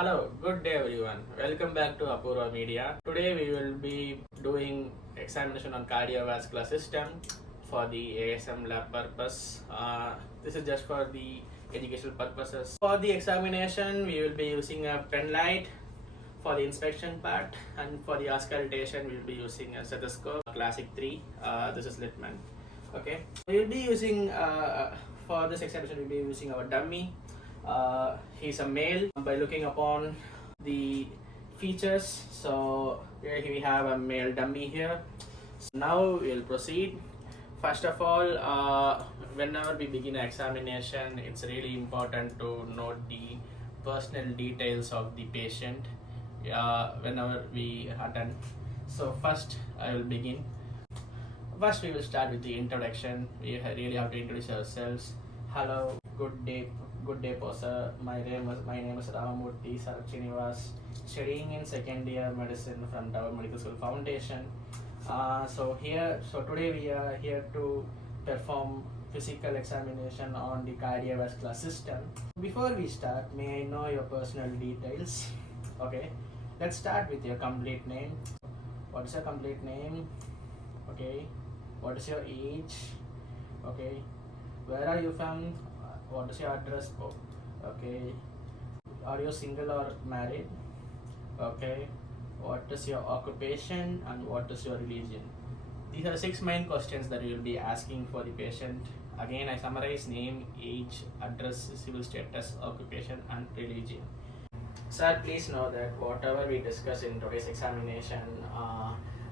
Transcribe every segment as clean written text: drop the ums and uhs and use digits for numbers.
Hello, good day everyone. Welcome back to Apurva Media. Today we will be doing examination on cardiovascular system for the ASM lab purpose. This is just for the educational purposes. For the examination, we will be using a pen light for the inspection part, and for the auscultation, we will be using a stethoscope, classic 3. This is Littman. Okay, we will be using for this examination, we will be using our dummy. He's a male. By looking upon the features, so here we have a male dummy here. So now we'll proceed. First of all, whenever we begin an examination, it's really important to note the personal details of the patient whenever we attend. So first I will begin. First we will start with the introduction. We really have to introduce ourselves. Hello, good day sir. My name is Srinivas, studying in second year medicine from Davao Medical School Foundation. So today we are here to perform physical examination on the cardiovascular system. Before we start, may I know your personal details? Okay, let's start with your complete name. What is your complete name? Okay, what is your age? Okay, where are you from? What is your address? Okay, are you single or married? Okay, what is your occupation and what is your religion? These are 6 main questions that we will be asking for the patient. Again, I summarize: name, age, address, civil status, occupation and religion. Sir, please know that whatever we discuss in today's examination,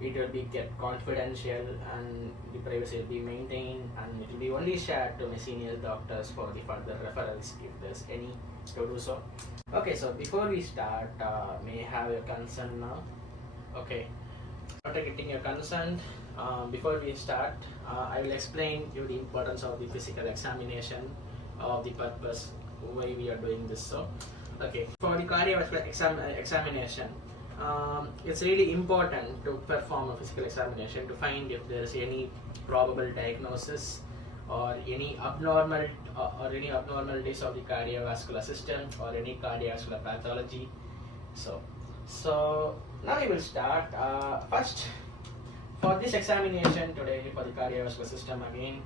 it will be kept confidential and the privacy will be maintained, and it will be only shared to my senior doctors for the further referrals if there's any to do so. Okay, so before we start, may I have your consent now? Okay, after getting your consent, before we start, I will explain you the importance of the physical examination, of the purpose why we are doing this. So, okay, for the cardiovascular examination, it's really important to perform a physical examination to find if there is any probable diagnosis or any abnormalities of the cardiovascular system or any cardiovascular pathology. So now we will start. First, for this examination today for the cardiovascular system, again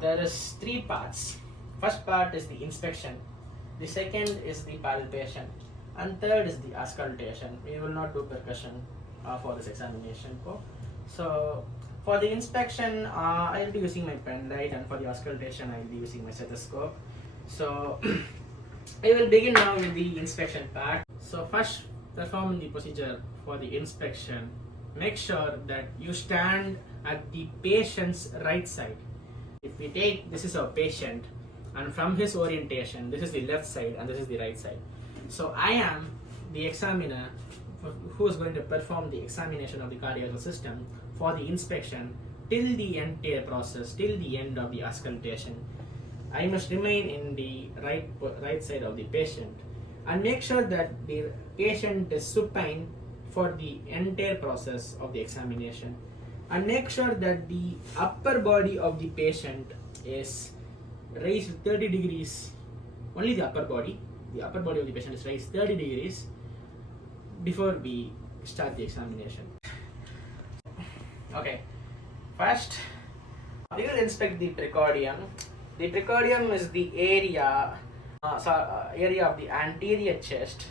there is 3 parts. First part is the inspection, the second is the palpation, and third is the auscultation. We will not do percussion for this examination. So for the inspection, I will be using my pen light, and for the auscultation, I will be using my stethoscope. So I will begin now with the inspection part. So first, performing the procedure for the inspection, make sure that you stand at the patient's right side. If we take, this is our patient, and from his orientation, this is the left side and this is the right side. So I am the examiner who is going to perform the examination of the cardiovascular system for the inspection till the entire process, till the end of the auscultation. I must remain in the right side of the patient and make sure that the patient is supine for the entire process of the examination, and make sure that the upper body of the patient is raised 30 degrees, only the upper body. The upper body of the patient is raised 30 degrees before we start the examination. Okay, first we will inspect the precordium. The precordium is the area of the anterior chest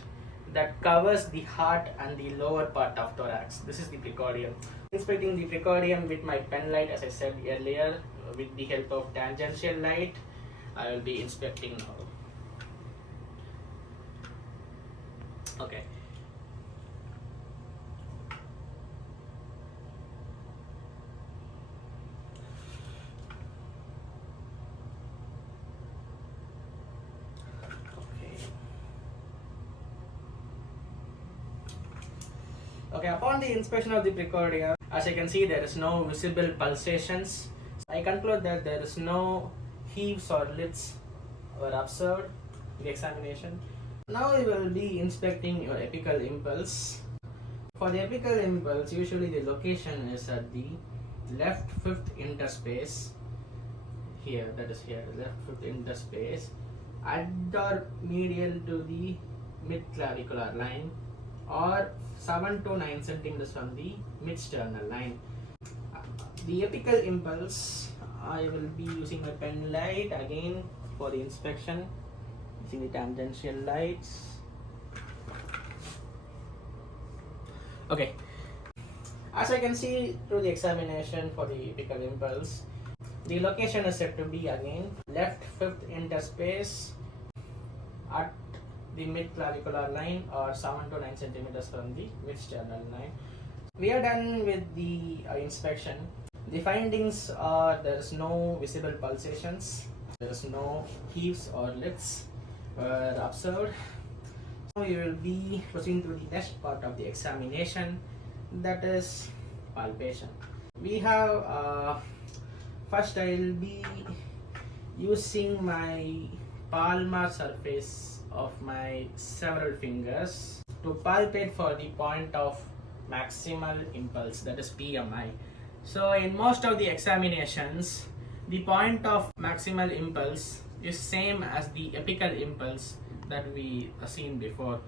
that covers the heart and the lower part of thorax. This is the precordium. Inspecting the precordium with my pen light, as I said earlier, with the help of tangential light, I will be inspecting now. Okay. Okay, upon the inspection of the precordia, as you can see, there is no visible pulsations. I conclude that there is no heaves or lifts were observed in the examination. Now we will be inspecting your apical impulse. For the apical impulse, usually the location is at the left fifth interspace. Here, that is here, left fifth interspace, adductor medial to the mid-clavicular line or 7 to 9 centimeters from the mid-sternal line. The apical impulse, I will be using my pen light again for the inspection, using the tangential lights. Okay, as I can see through the examination for the apical impulse, the location is said to be again left fifth interspace at the mid-clavicular line or 7 to 9 centimeters from the mid-sternal line. We are done with the inspection. The findings are there is no visible pulsations, there is no heaves or lifts were observed. So we will be proceeding to the next part of the examination, that is palpation. We have first I will be using my palmar surface of my several fingers to palpate for the point of maximal impulse, that is PMI. So in most of the examinations, the point of maximal impulse is same as the apical impulse that we seen before.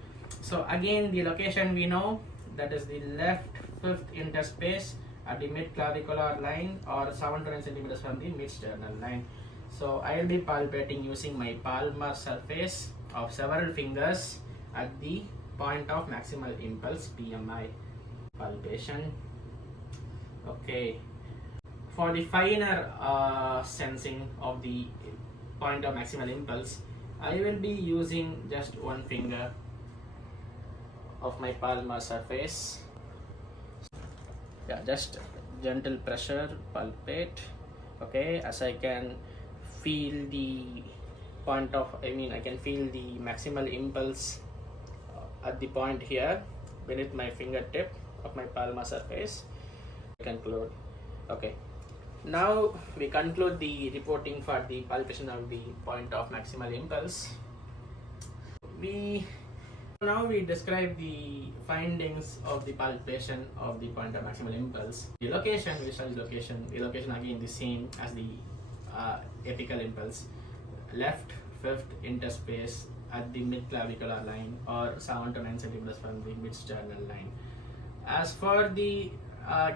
So again, the location we know, that is the left fifth interspace at the mid-clavicular line or 7 to 9 centimeters from the mid-sternal line. So I will be palpating using my palmar surface of several fingers at the point of maximal impulse PMI. Palpation. Okay. For the finer sensing of the point of maximal impulse, I will be using just one finger of my palmar surface. Yeah, just gentle pressure, palpate. Okay, as I can feel the point of, I can feel the maximal impulse at the point here beneath my fingertip of my palmar surface. Conclude. Okay, now we conclude the reporting for the palpation of the point of maximal impulse. Now we describe the findings of the palpation of the point of maximal impulse. The location, we shall the location again the same as the apical impulse, left fifth interspace at the mid-clavicular line or 7 to 9 centimeters from the mid-sternal line. As for the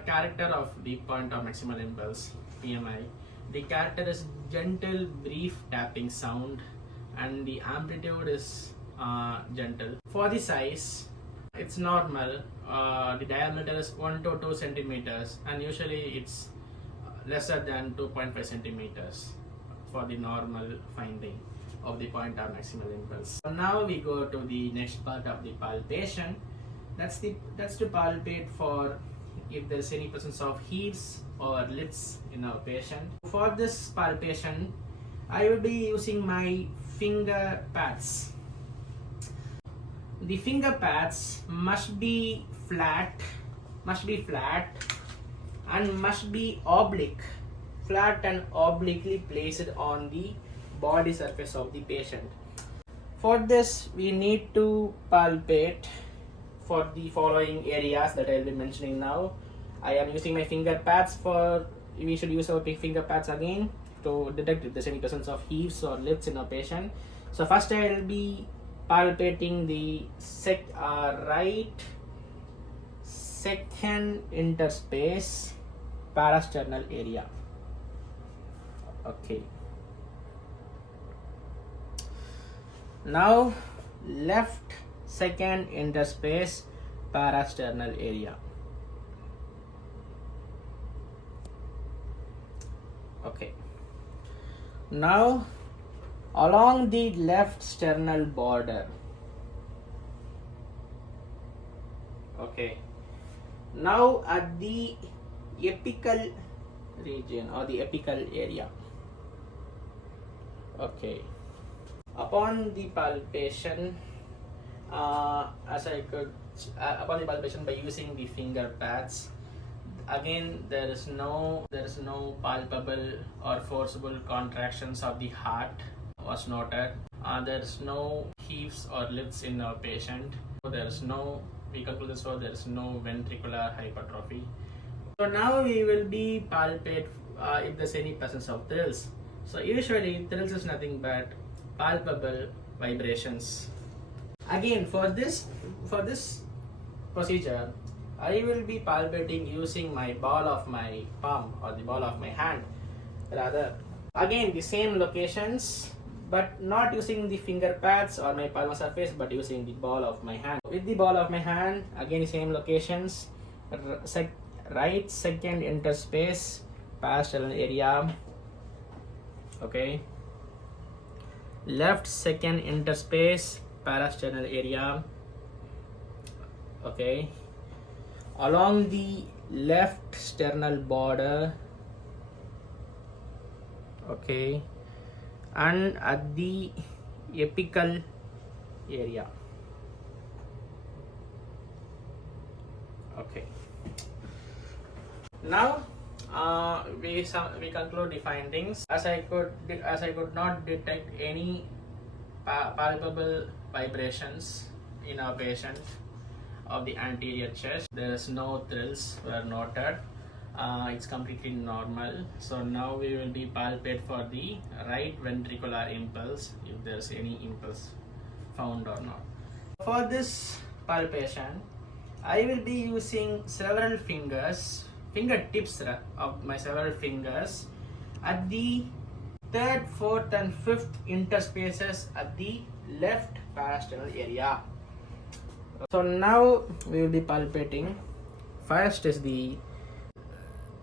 character of the point of maximal impulse, PMI, the character is gentle, brief tapping sound, and the amplitude is gentle. For the size, it's normal. The diameter is 1 to 2 centimeters, and usually it's lesser than 2.5 centimeters for the normal finding of the point of maximal impulse. So now we go to the next part of the palpation. That's to palpate for if there is any presence of heaves or lifts in our patient. For this palpation, I will be using my finger pads. The finger pads must be flat, and must be oblique, flat and obliquely placed on the body surface of the patient. For this, we need to palpate for the following areas that I will be mentioning now. I am using my finger pads we should use our finger pads again to detect if there is any presence of heaves or lifts in our patient. So first I will be palpating the right second interspace parasternal area. Okay. Now left second interspace parasternal area. Okay. Now along the left sternal border. Okay. Now at the apical region or the apical area. Okay. Upon the palpation, upon the palpation by using the finger pads, again there is no palpable or forcible contractions of the heart was noted. There is no heaves or lifts in our patient. We conclude so there is no ventricular hypertrophy. So now we will be palpate if there is any presence of thrills. So usually thrills is nothing but palpable vibrations. Again, for this procedure, I will be palpating using my ball of my palm or the ball of my hand rather. Again, the same locations, but not using the finger pads or my palmar surface, but using the ball of my hand. With the ball of my hand, again the same locations, right second interspace, parasternal area, okay, left second interspace, parasternal area, okay, along the left sternal border, okay, and at the apical area, okay. Now we conclude the findings. As I could not detect any palpable vibrations in our patient of the anterior chest. There is no thrills were noted. It's completely normal. So now we will be palpate for the right ventricular impulse, if there's any impulse found or not. For this palpation, I will be using several fingertips of my several fingers at the third, fourth and fifth interspaces at the left parasternal area. So now we will be palpating. First is the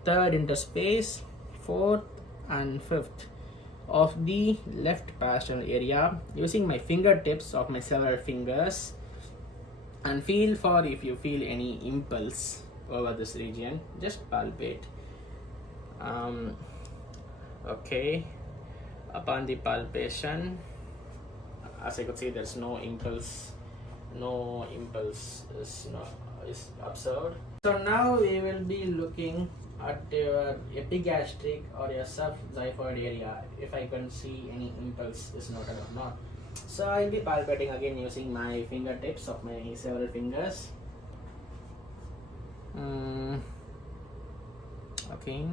third interspace, fourth and fifth of the left parasternal area using my fingertips of my several fingers, and feel for if you feel any impulse over this region, just palpate. Okay, upon the palpation, as I could see, there's no impulse is observed. So now we will be looking at your epigastric or your subxiphoid area, if I can see any impulse is noted or not. So I'll be palpating again using my fingertips of my several fingers. Okay.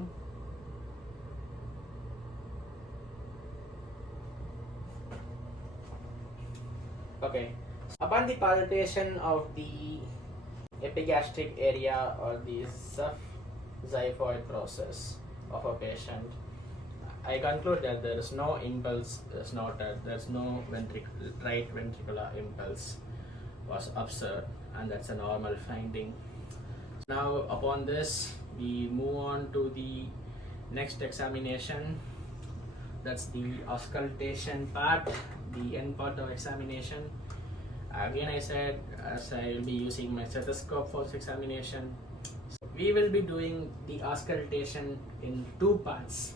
Okay. Upon the palpation of the epigastric area or the subxiphoid process of a patient, I conclude that there is no impulse is noted. There is no right ventricular impulse was observed, and that's a normal finding. Now upon this, we move on to the next examination. That's the auscultation part, the end part of examination. Again, I said, as I will be using my stethoscope for this examination, we will be doing the auscultation in two parts.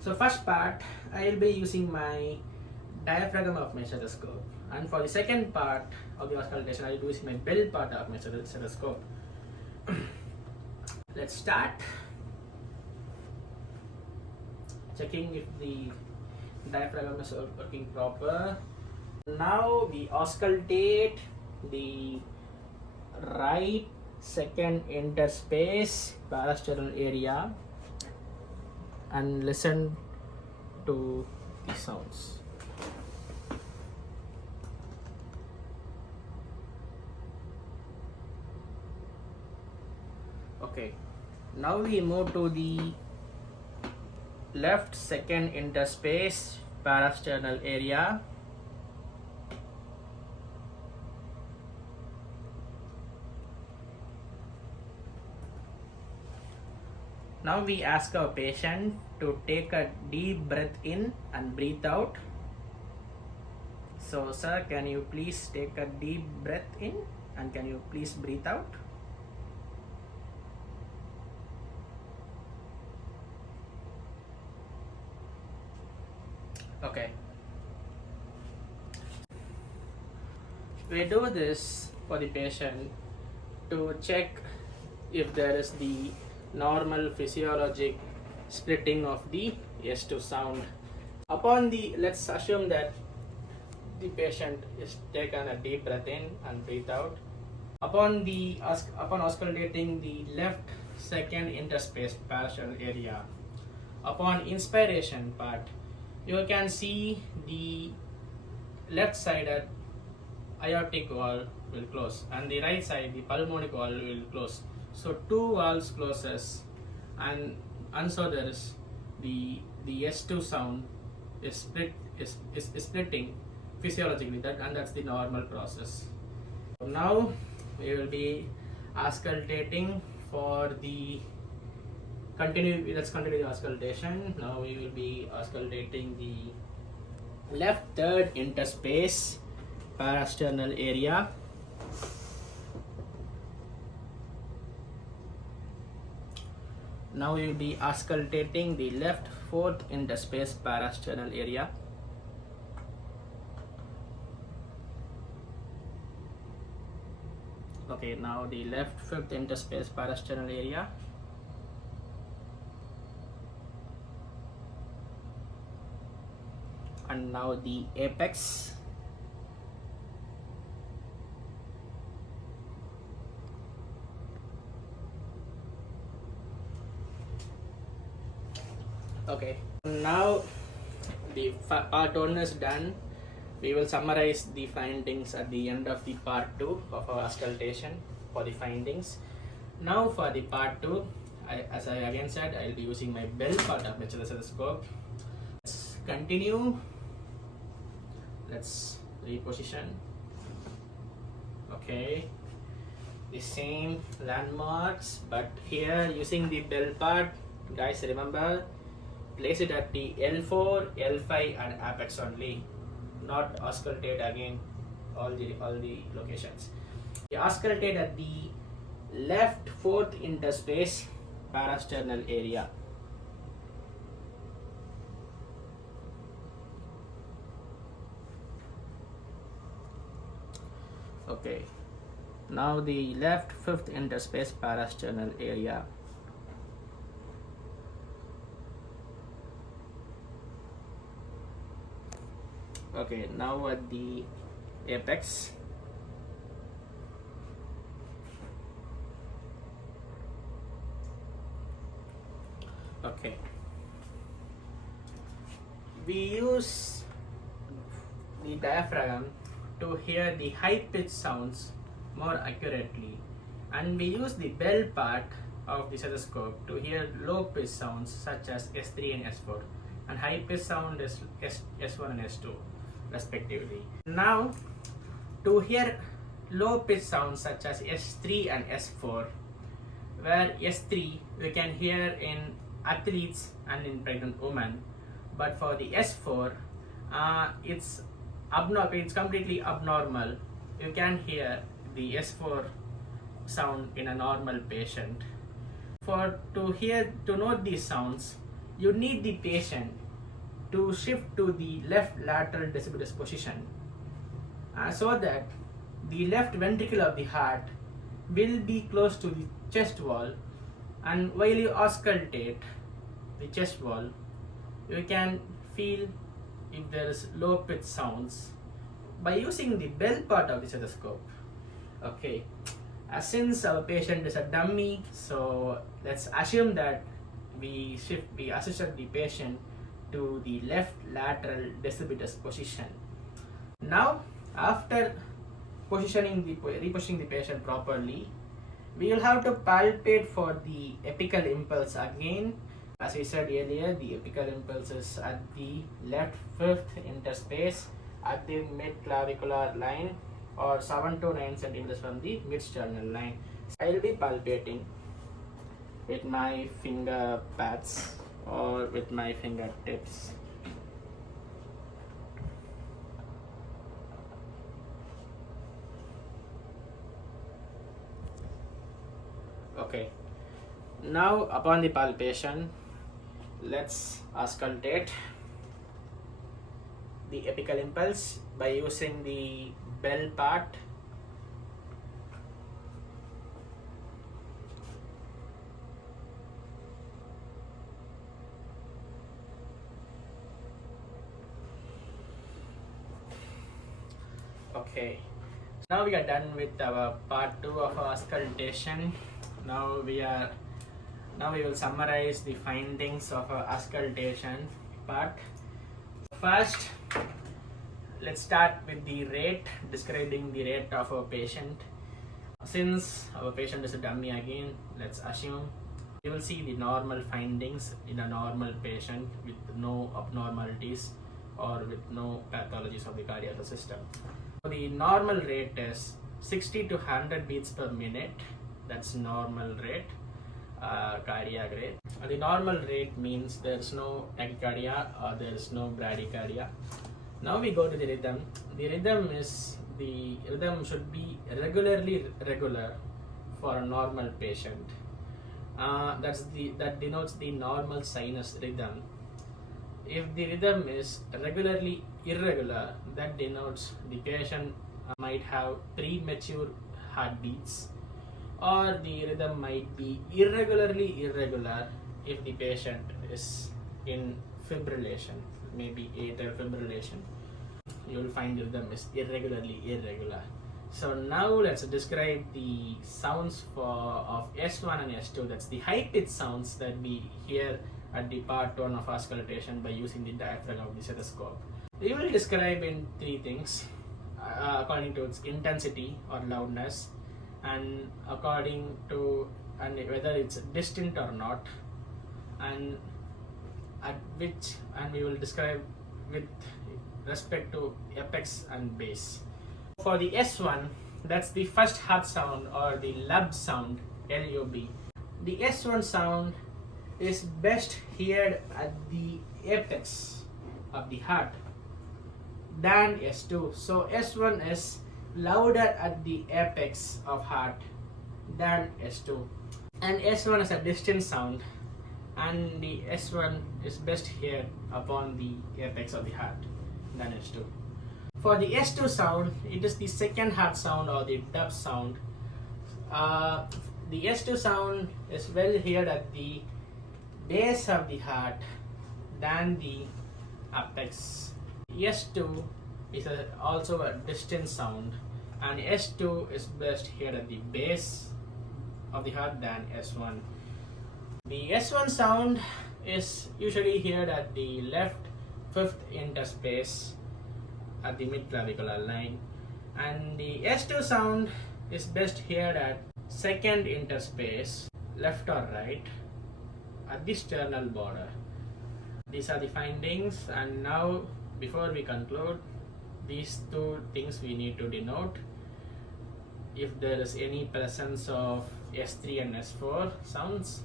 So first part, I will be using my diaphragm of my stethoscope, and for the second part of the auscultation, I will be using my bell part of my stethoscope. Let's start checking if the diaphragm is working proper. Now we auscultate the right second interspace parasternal area and listen to the sounds. Okay, now we move to the left second interspace parasternal area. Now we ask our patient to take a deep breath in and breathe out. So sir, can you please take a deep breath in and can you please breathe out? Okay. We do this for the patient to check if there is the normal physiologic splitting of the S2 sound. Upon the, let's assume that the patient is taken a deep breath in and breathe out. Upon auscultating the left second interspace parasternal area, upon inspiration part, you can see the left sided aortic wall will close, and the right side, the pulmonic wall will close. So two walls closes, and so there is the S2 sound is splitting physiologically, that's the normal process. So now we will be auscultating for the let's continue the auscultation. Now we will be auscultating the left third interspace parasternal area. Now we will be auscultating the left fourth interspace parasternal area. Okay, now the left fifth interspace parasternal area. And now the apex. Okay, now the part 1 is done. We will summarize the findings at the end of the part 2 of our auscultation for the findings. Now for the part 2, as I again said, I will be using my bell part of the stethoscope. Let's continue. Let's reposition. Okay, the same landmarks, but here using the bell part, guys, remember, place it at the L4, L5 and apex only, not auscultate again all the locations. You auscultate at the left fourth interspace parasternal area. Okay, now the left fifth interspace parasternal area. Okay, now at the apex. Okay, we use the diaphragm to hear the high pitch sounds more accurately, and we use the bell part of the stethoscope to hear low pitch sounds such as S3 and S4, and high pitch sound is S1 and S2 respectively. Now to hear low pitch sounds such as S3 and S4, where S3 we can hear in athletes and in pregnant women, but for the S4 it's completely abnormal. You can hear the S4 sound in a normal patient. To note these sounds, you need the patient to shift to the left lateral decipitus position, so that the left ventricle of the heart will be close to the chest wall, and while you auscultate the chest wall, you can feel if there is low pitch sounds by using the bell part of the stethoscope. Okay, since our patient is a dummy, so let's assume that we assisted the patient to the left lateral decipitus position. Now after repositioning the patient properly, we will have to palpate for the apical impulse again. As we said earlier, the apical impulse is at the left fifth interspace at the mid-clavicular line, or 7 to 9 centimeters from the mid-sternal line. I will be palpating with my finger pads or with my fingertips. Okay, now upon the palpation, let's auscultate the apical impulse by using the bell part. Okay, now we are done with our part 2 of our auscultation. Now we will summarize the findings of our auscultation part. First, let's start with the rate, describing the rate of a patient. Since our patient is a dummy again, let's assume you will see the normal findings in a normal patient with no abnormalities or with no pathologies of the cardiac system. So the normal rate is 60 to 100 beats per minute. That's normal rate, cardiac rate. The normal rate means there's no tachycardia or there's no bradycardia. Now we go to the rhythm. The rhythm should be regular for a normal patient. That denotes the normal sinus rhythm. If the rhythm is regularly irregular, that denotes the patient might have premature heartbeats, or the rhythm might be irregularly irregular if the patient is in fibrillation, maybe atrial fibrillation. You will find the rhythm is irregularly irregular. So now let's describe the sounds of S1 and S2. That's the high pitch sounds that we hear at the part 1 of auscultation by using the diaphragm of the stethoscope. We will describe in three things, according to its intensity or loudness, and according to whether it's distant or not, and we will describe with respect to apex and base. For the S1, that's the first heart sound or the lub sound, LUB. The S1 sound is best heard at the apex of the heart than S2. So S1 is louder at the apex of heart than S2. And S1 is a distant sound, and the S1 is best heard upon the apex of the heart than S2. For the S2 sound, it is the second heart sound or the dub sound. The S2 sound is well heard at the base of the heart than the apex. S2 is also a distant sound, and S2 is best heard at the base of the heart than S1. The S1 sound is usually heard at the left fifth interspace at the mid-clavicular line, and the S2 sound is best heard at second interspace, left or right, at the sternal border. These are the findings, and now before we conclude, these two things we need to denote. If there is any presence of S3 and S4 sounds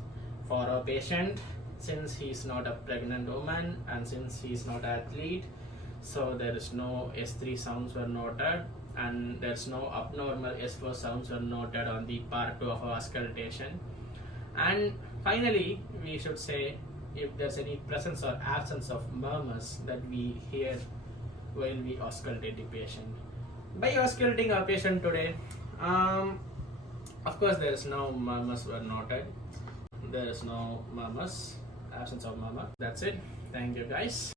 for our patient, since he is not a pregnant woman and since he is not an athlete, so there is no S3 sounds were noted, and there's no abnormal S4 sounds were noted on the part 2 of our auscultation. And finally, we should say if there's any presence or absence of murmurs that we hear while we auscultate the patient. By ausculting our patient today, of course there is no murmurs were noted. There is no murmurs, absence of murmur. That's it. Thank you guys.